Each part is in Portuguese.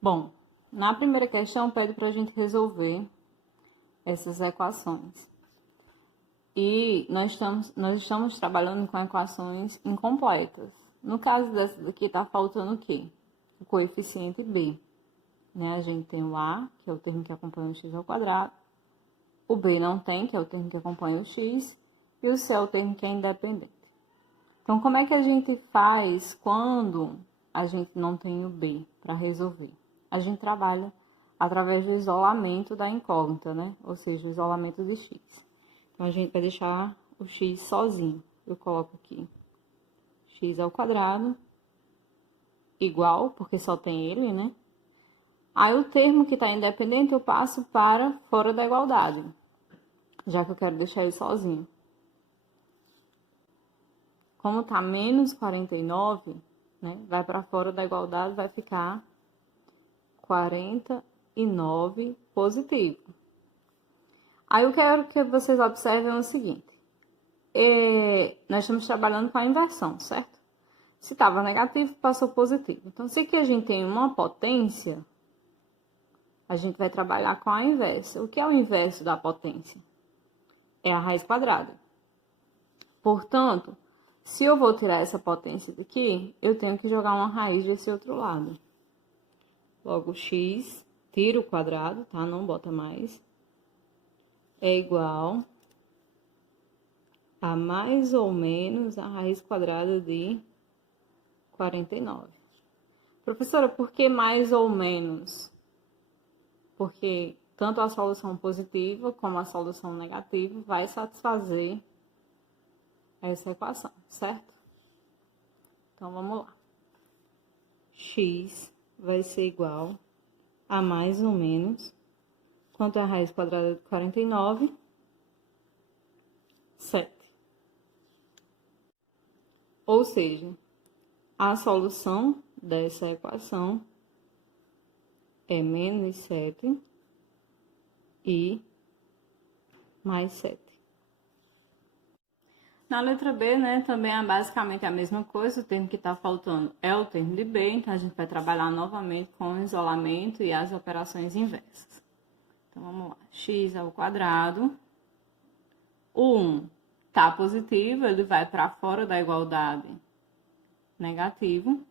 Bom, na primeira questão pede para a gente resolver essas equações. E nós estamos trabalhando com equações incompletas. No caso dessa daqui, está faltando o quê? O coeficiente b. Né? A gente tem o a, que é o termo que acompanha o x ao quadrado. O b não tem, que é o termo que acompanha o x. E o c é o termo que é independente. Então, como é que a gente faz quando a gente não tem o b para resolver? A gente trabalha através do isolamento da incógnita, né? Ou seja, o isolamento de x. Então, a gente vai deixar o x sozinho. Eu coloco aqui x ao quadrado igual, porque só tem ele, né? Aí, o termo que está independente eu passo para fora da igualdade, já que eu quero deixar ele sozinho. Como está menos 49, né? Vai para fora da igualdade, vai ficar 49 positivo. Aí eu quero que vocês observem o seguinte. Nós estamos trabalhando com a inversão, certo? Se estava negativo, passou positivo. Então, se aqui a gente tem uma potência, a gente vai trabalhar com a inversa. O que é o inverso da potência? É a raiz quadrada. Portanto, se eu vou tirar essa potência daqui, eu tenho que jogar uma raiz desse outro lado. Logo, x, tira o quadrado, tá? Não bota mais. É igual a mais ou menos a raiz quadrada de 49. Professora, por que mais ou menos? Porque tanto a solução positiva como a solução negativa vai satisfazer essa equação, certo? Então, vamos lá. X vai ser igual a mais ou menos, quanto é a raiz quadrada de 49? 7. Ou seja, a solução dessa equação é menos 7 e mais 7. Na letra B, né, também é basicamente a mesma coisa, o termo que está faltando é o termo de B, então a gente vai trabalhar novamente com o isolamento e as operações inversas. Então, vamos lá. X ao quadrado. O 1 está positivo, ele vai para fora da igualdade negativo.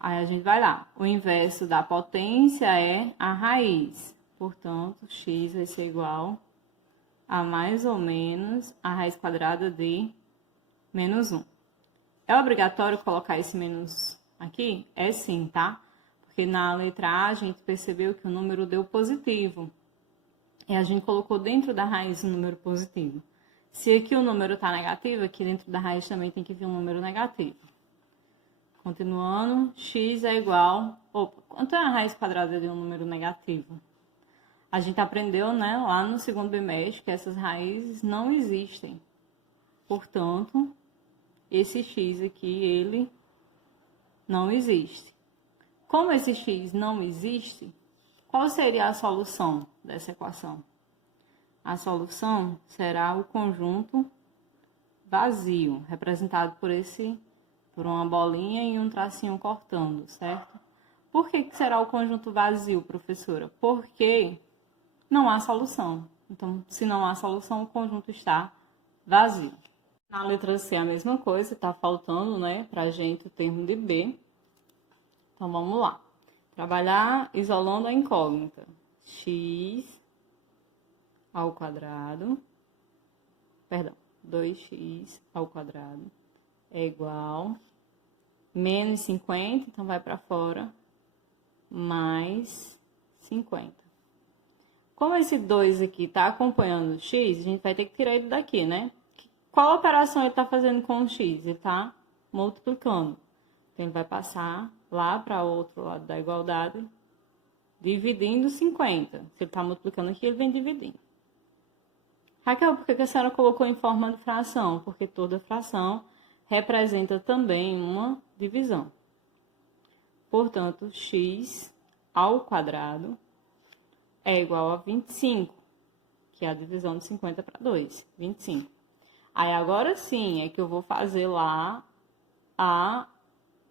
Aí a gente vai lá. O inverso da potência é a raiz. Portanto, x vai ser igual a mais ou menos a raiz quadrada de menos 1. É obrigatório colocar esse menos aqui? É sim, tá? Porque na letra A a gente percebeu que o número deu positivo. E a gente colocou dentro da raiz um número positivo. Se aqui o número está negativo, aqui dentro da raiz também tem que vir um número negativo. Continuando, x é igual... Opa, quanto é a raiz quadrada de um número negativo? A gente aprendeu, né, lá no segundo bimestre que essas raízes não existem. Portanto, esse x aqui, ele não existe. Como esse x não existe, qual seria a solução dessa equação? A solução será o conjunto vazio, representado por uma bolinha e um tracinho cortando, certo? Por que será o conjunto vazio, professora? Porque não há solução. Então, se não há solução, o conjunto está vazio. Na letra C, a mesma coisa, está faltando, né, pra gente o termo de B. Então, vamos lá. Trabalhar isolando a incógnita. X ao quadrado, perdão, 2x ao quadrado é igual menos 50, então vai para fora, mais 50. Como esse 2 aqui está acompanhando o x, a gente vai ter que tirar ele daqui, né? Qual operação ele está fazendo com o x? Ele está multiplicando. Então, ele vai passar lá para o outro lado da igualdade, dividindo 50. Se ele está multiplicando aqui, ele vem dividindo. Raquel, por que a senhora colocou em forma de fração? Porque toda fração representa também uma divisão. Portanto, x ao quadrado é igual a 25, que é a divisão de 50 para 2, 25. Aí, agora sim, é que eu vou fazer lá a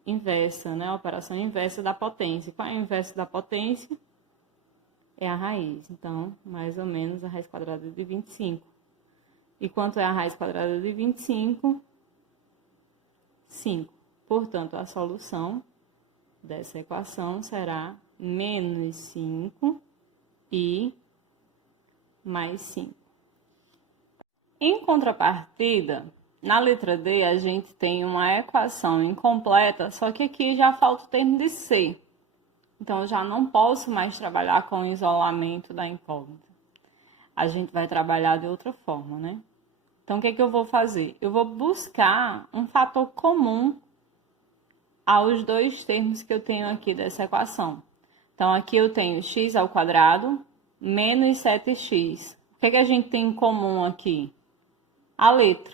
inversa, né? A operação inversa da potência. Qual é a inversa da potência? É a raiz. Então, mais ou menos a raiz quadrada de 25. E quanto é a raiz quadrada de 25? 5. Portanto, a solução dessa equação será menos 5 e mais 5. Em contrapartida, na letra D, a gente tem uma equação incompleta, só que aqui já falta o termo de C. Então, eu já não posso mais trabalhar com o isolamento da incógnita. A gente vai trabalhar de outra forma, né? Então, o que é que eu vou fazer? Eu vou buscar um fator comum aos dois termos que eu tenho aqui dessa equação. Então, aqui eu tenho x ao quadrado menos 7x. O que é que a gente tem em comum aqui? A letra,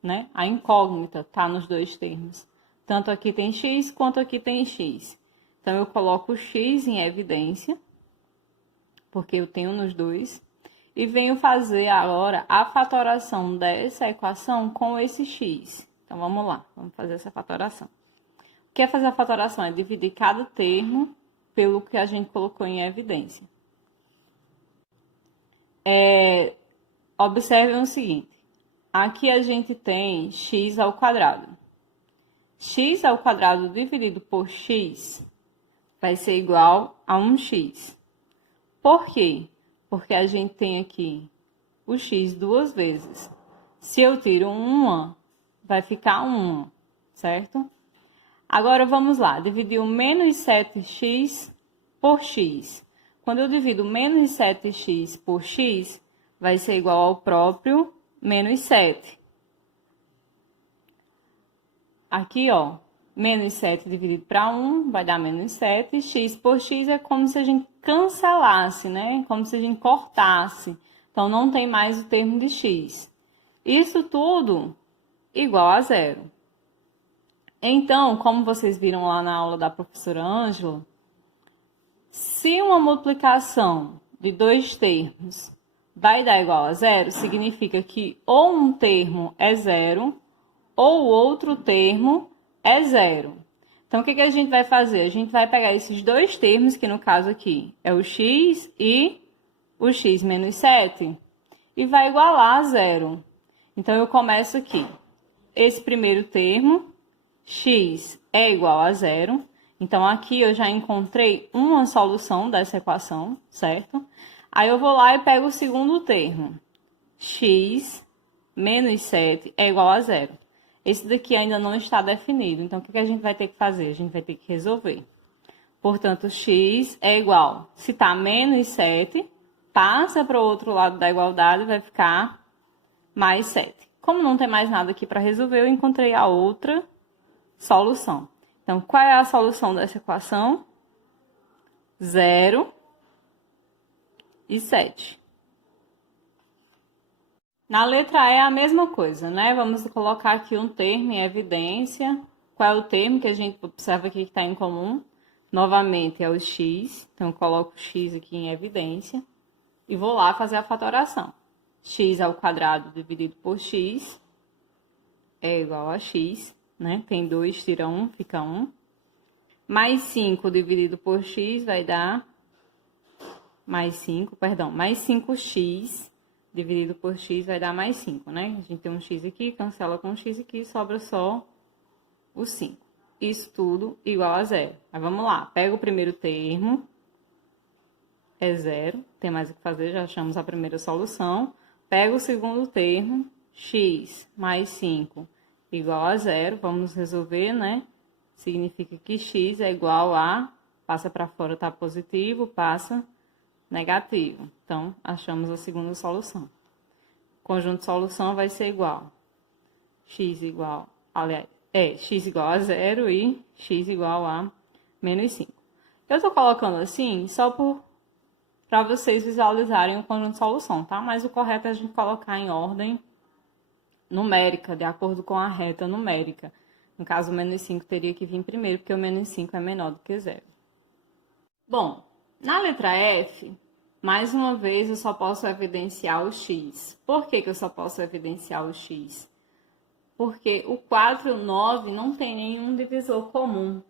né? A incógnita está nos dois termos. Tanto aqui tem x quanto aqui tem x. Então, eu coloco o x em evidência, porque eu tenho nos dois. E venho fazer agora a fatoração dessa equação com esse x. Então, vamos lá, vamos fazer essa fatoração. O que é fazer a fatoração? É dividir cada termo pelo que a gente colocou em evidência. Observem o seguinte, aqui a gente tem x ao quadrado. X ao quadrado dividido por x vai ser igual a 1x. Por quê? Porque a gente tem aqui o x duas vezes. Se eu tiro uma, vai ficar 1, certo? Agora, vamos lá. Dividir o menos 7x por x. Quando eu divido menos 7x por x, vai ser igual ao próprio menos 7. Aqui, ó, menos 7 dividido para 1 vai dar menos 7. X por x é como se a gente cancelasse, né? Como se a gente cortasse. Então, não tem mais o termo de x. Isso tudo igual a zero. Então, como vocês viram lá na aula da professora Ângela, se uma multiplicação de dois termos vai dar igual a zero, significa que ou um termo é zero, ou o outro termo é zero. Então, o que a gente vai fazer? A gente vai pegar esses dois termos, que no caso aqui é o x e o x menos 7, e vai igualar a zero. Então, eu começo aqui. Esse primeiro termo, x é igual a zero. Então, aqui eu já encontrei uma solução dessa equação, certo? Aí, eu vou lá e pego o segundo termo. X menos 7 é igual a zero. Esse daqui ainda não está definido. Então, o que a gente vai ter que fazer? A gente vai ter que resolver. Portanto, x é igual. Se está menos 7, passa para o outro lado da igualdade e vai ficar mais 7. Como não tem mais nada aqui para resolver, eu encontrei a outra solução. Então, qual é a solução dessa equação? 0 e 7. Na letra E é a mesma coisa, né? Vamos colocar aqui um termo em evidência. Qual é o termo que a gente observa aqui que está em comum? Novamente é o x. Então, eu coloco o x aqui em evidência. E vou lá fazer a fatoração. X ao quadrado dividido por x é igual a x, né? Tem 2, tira 1, fica 1. Mais 5 dividido por x vai dar mais 5x dividido por x vai dar mais 5, né? A gente tem um x aqui, cancela com um x aqui, sobra só o 5. Isso tudo igual a zero. Mas vamos lá, pega o primeiro termo, é zero, tem mais o que fazer, já achamos a primeira solução. Pega o segundo termo, x mais 5 igual a zero, vamos resolver, né? Significa que x é igual a, passa para fora, tá positivo, passa negativo. Então, achamos a segunda solução. O conjunto de solução vai ser igual. X igual, aliás, x igual a zero e x igual a menos 5. Eu estou colocando assim só para vocês visualizarem o conjunto de solução, tá? Mas o correto é a gente colocar em ordem numérica, de acordo com a reta numérica. No caso, o menos 5 teria que vir primeiro, porque o menos 5 é menor do que zero. Bom, na letra F, mais uma vez, eu só posso evidenciar o x. Por que eu só posso evidenciar o x? Porque o 4 e o 9 não tem nenhum divisor comum,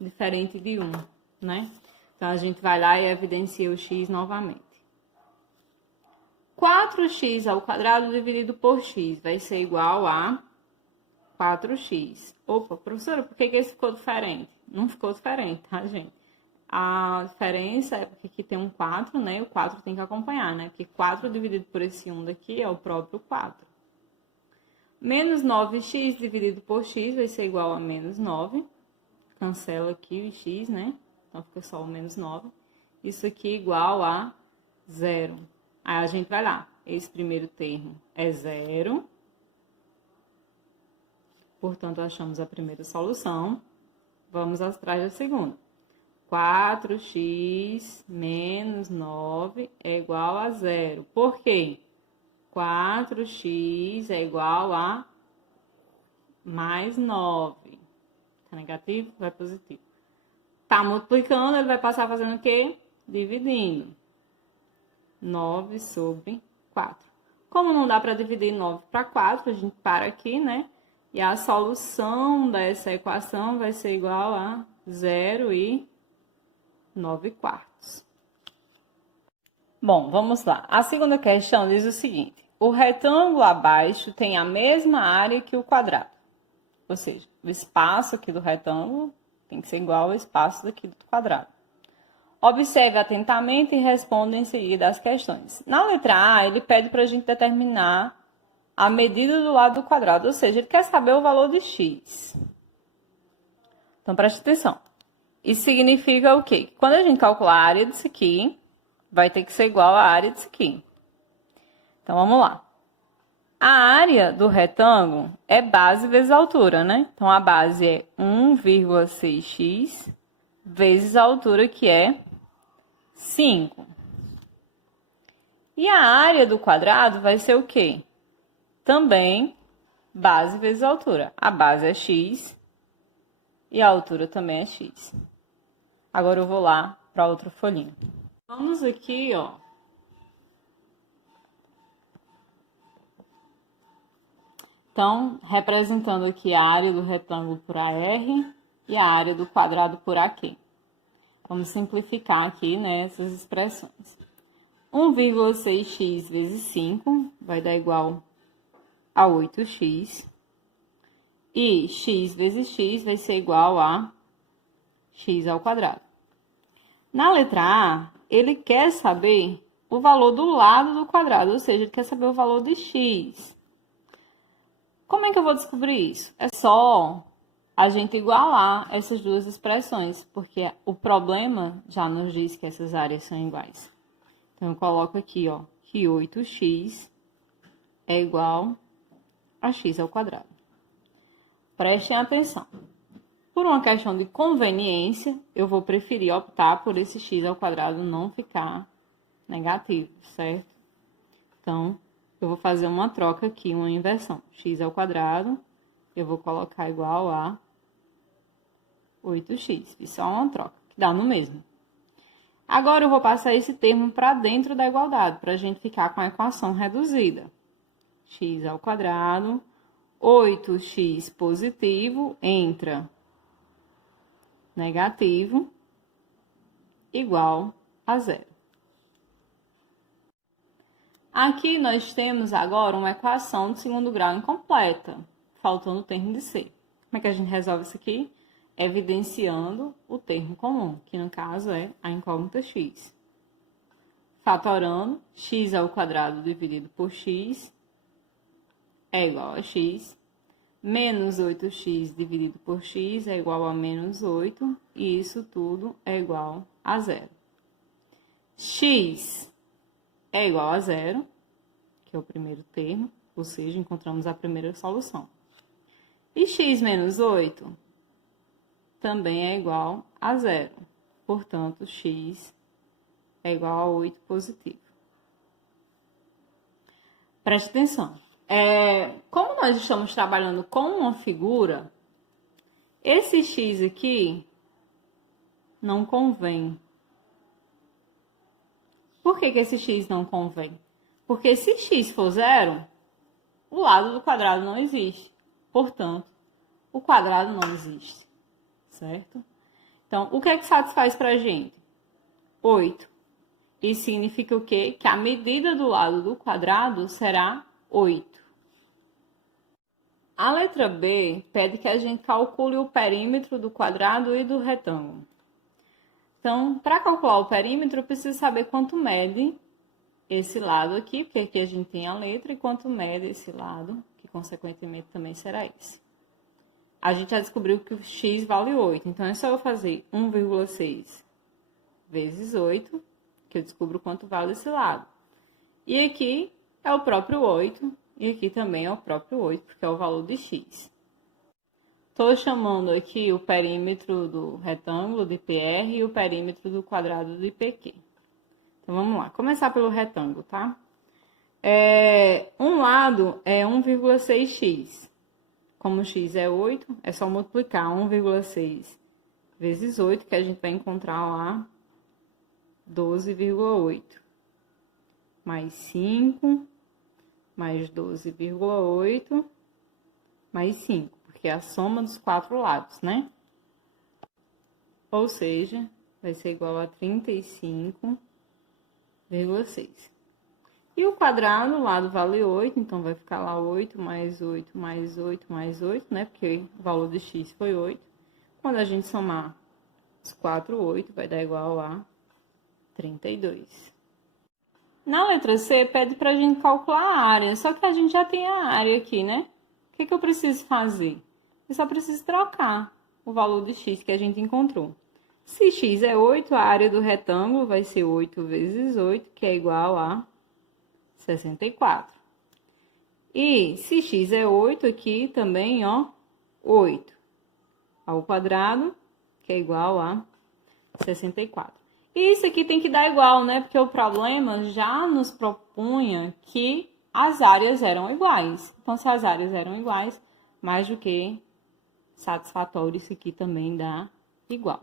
diferente de 1, né? Então, a gente vai lá e evidencia o x novamente. 4x ao quadrado dividido por x vai ser igual a 4x. Opa, professora, por que esse ficou diferente? Não ficou diferente, tá, gente? A diferença é porque aqui tem um 4, né? O 4 tem que acompanhar, né? Porque 4 dividido por esse 1 daqui é o próprio 4. Menos 9x dividido por x vai ser igual a menos 9. Cancela aqui o x, né? Então, fica só o menos 9. Isso aqui é igual a 0. Aí, a gente vai lá. Esse primeiro termo é 0. Portanto, achamos a primeira solução. Vamos atrás da segunda. 4x menos 9 é igual a 0. Por quê? 4x é igual a mais 9. Tá negativo? Vai positivo. Tá multiplicando, ele vai passar fazendo o quê? Dividindo. 9 sobre 4. Como não dá para dividir 9 para 4, a gente para aqui, né? E a solução dessa equação vai ser igual a 0,9. Bom, vamos lá. A segunda questão diz o seguinte: o retângulo abaixo tem a mesma área que o quadrado. Ou seja, o espaço aqui do retângulo tem que ser igual ao espaço daqui do quadrado. Observe atentamente e responda em seguida as questões. Na letra A, ele pede para a gente determinar a medida do lado do quadrado, ou seja, ele quer saber o valor de x. Então, preste atenção. Isso significa o quê? Que quando a gente calcular a área disso aqui, vai ter que ser igual à área disso aqui. Então, vamos lá. A área do retângulo é base vezes altura, né? Então, a base é 1,6x vezes a altura, que é 5. E a área do quadrado vai ser o quê? Também base vezes altura. A base é x e a altura também é x. Agora eu vou lá para outra folhinha. Vamos aqui, ó. Então, representando aqui a área do retângulo por AR e a área do quadrado por AQ. Vamos simplificar aqui, né, essas expressões. 1,6x vezes 5 vai dar igual a 8x. E x vezes x vai ser igual a x ao quadrado. Na letra A, ele quer saber o valor do lado do quadrado, ou seja, ele quer saber o valor de x. Como é que eu vou descobrir isso? É só a gente igualar essas duas expressões, porque o problema já nos diz que essas áreas são iguais. Então, eu coloco aqui, ó, que 8x é igual a x ao quadrado. Prestem atenção. Por uma questão de conveniência, eu vou preferir optar por esse x ao quadrado não ficar negativo, certo? Então, eu vou fazer uma troca aqui, uma inversão. X ao quadrado, eu vou colocar igual a 8x. Fiz só uma troca, que dá no mesmo. Agora, eu vou passar esse termo para dentro da igualdade, para a gente ficar com a equação reduzida. X ao quadrado, 8x positivo, entra negativo, igual a 0. Aqui nós temos agora uma equação de segundo grau incompleta, faltando o termo de C. Como é que a gente resolve isso aqui? Evidenciando o termo comum, que no caso é a incógnita x. Fatorando, x ao quadrado dividido por x é igual a x. Menos 8x dividido por x é igual a menos 8, e isso tudo é igual a 0. X é igual a 0, que é o primeiro termo, ou seja, encontramos a primeira solução. E x menos 8 também é igual a 0. Portanto, x é igual a 8 positivo. Preste atenção. Como nós estamos trabalhando com uma figura, esse x aqui não convém. Por que esse x não convém? Porque se x for 0, o lado do quadrado não existe. Portanto, o quadrado não existe, certo? Então, o que é que satisfaz pra gente? 8. Isso significa o quê? Que a medida do lado do quadrado será 8. A letra B pede que a gente calcule o perímetro do quadrado e do retângulo. Então, para calcular o perímetro, eu preciso saber quanto mede esse lado aqui, porque aqui a gente tem a letra, e quanto mede esse lado, que consequentemente também será esse. A gente já descobriu que o x vale 8, então é só eu fazer 1,6 vezes 8, que eu descubro quanto vale esse lado. E aqui é o próprio 8, e aqui também é o próprio 8, porque é o valor de x. Estou chamando aqui o perímetro do retângulo de PR e o perímetro do quadrado de PQ. Então, vamos lá. Começar pelo retângulo, tá? Um lado é 1,6x. Como x é 8, é só multiplicar 1,6 vezes 8, que a gente vai encontrar lá 12,8. Mais 5, mais 12,8, mais 5, porque é a soma dos 4 lados, né? Ou seja, vai ser igual a 35,6. E o quadrado, o lado vale 8, então vai ficar lá 8 mais 8 mais 8 mais 8, né? Porque o valor de x foi 8. Quando a gente somar os 4, 8, vai dar igual a 32. Na letra C, pede pra gente calcular a área, só que a gente já tem a área aqui, né? O que eu preciso fazer? Eu só preciso trocar o valor de x que a gente encontrou. Se x é 8, a área do retângulo vai ser 8 vezes 8, que é igual a 64. E se x é 8, aqui também, ó, 8 ao quadrado, que é igual a 64. E isso aqui tem que dar igual, né? Porque o problema já nos propunha que as áreas eram iguais. Então, se as áreas eram iguais, mais do que satisfatório, isso aqui também dá igual.